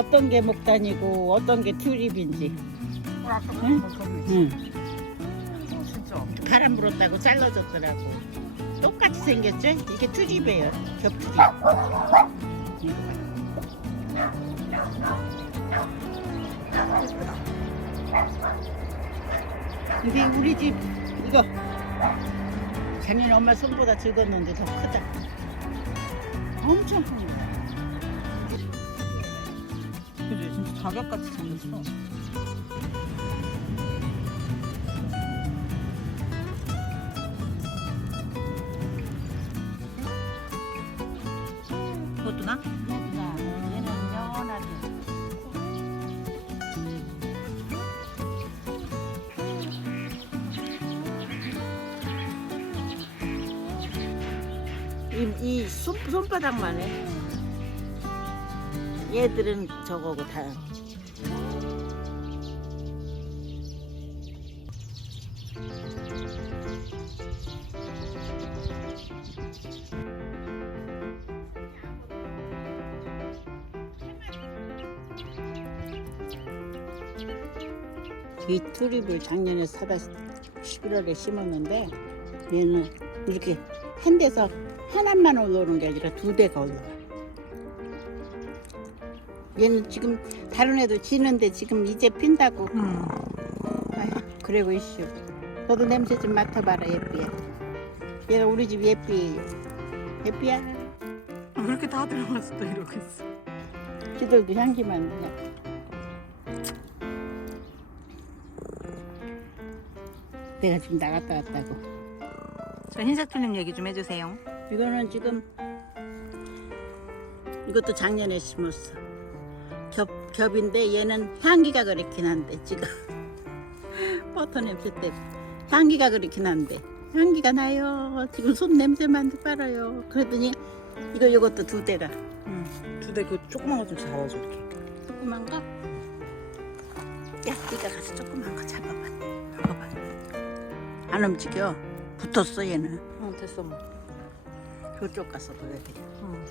어떤 게 목단이고 어떤 게 튤립인지. 응? 응. 진짜. 바람 불었다고 잘라졌더라고. 똑같이 생겼죠? 이게 튤립이에요. 겹튤립. 근데 우리 집 이거 작년에 엄마 손보다 적었는데 더 크다. 엄청 큰 거야. 그지? 진짜 자격같이 생겼어. 그것도 나? 얘는 연하게. 이 손바닥만 해. 얘들은 저거고 다. 이 튤립을 작년에 사다 11월에 심었는데 얘는 이렇게 한 데서 하나만 올라오는 게 아니라 두 대가 올라와. 얘는 지금 다른 애도 지는데 지금 이제 핀다고. 아휴, 그러고 있슈. 너도 냄새 좀 맡아봐라 예삐야. 얘가 우리 집 예삐. 예삐야. 그렇게 다 들어갔어 또 이러고 있어. 지들도 향기만 나. 내가 지금 나갔다 왔다고. 저 흰색 튤립 얘기 좀 해주세요. 이거는 지금 이것도 작년에 심었어. 겹인데 얘는 향기가 그렇긴 한데 지금 버터 냄새 때문에 향기가 그렇긴 한데 향기가 나요. 지금 손 냄새만 빨아요. 그러더니 이것도 두 대가. 두 대 그 조그만 거 좀 잡아줘 이렇게. 조그만 거? 야, 네가 가서 조그만 거 잡아봐. 봐봐. 안 움직여. 붙었어 얘는. 응 됐어 뭐. 저쪽 가서 둬야 돼. 응.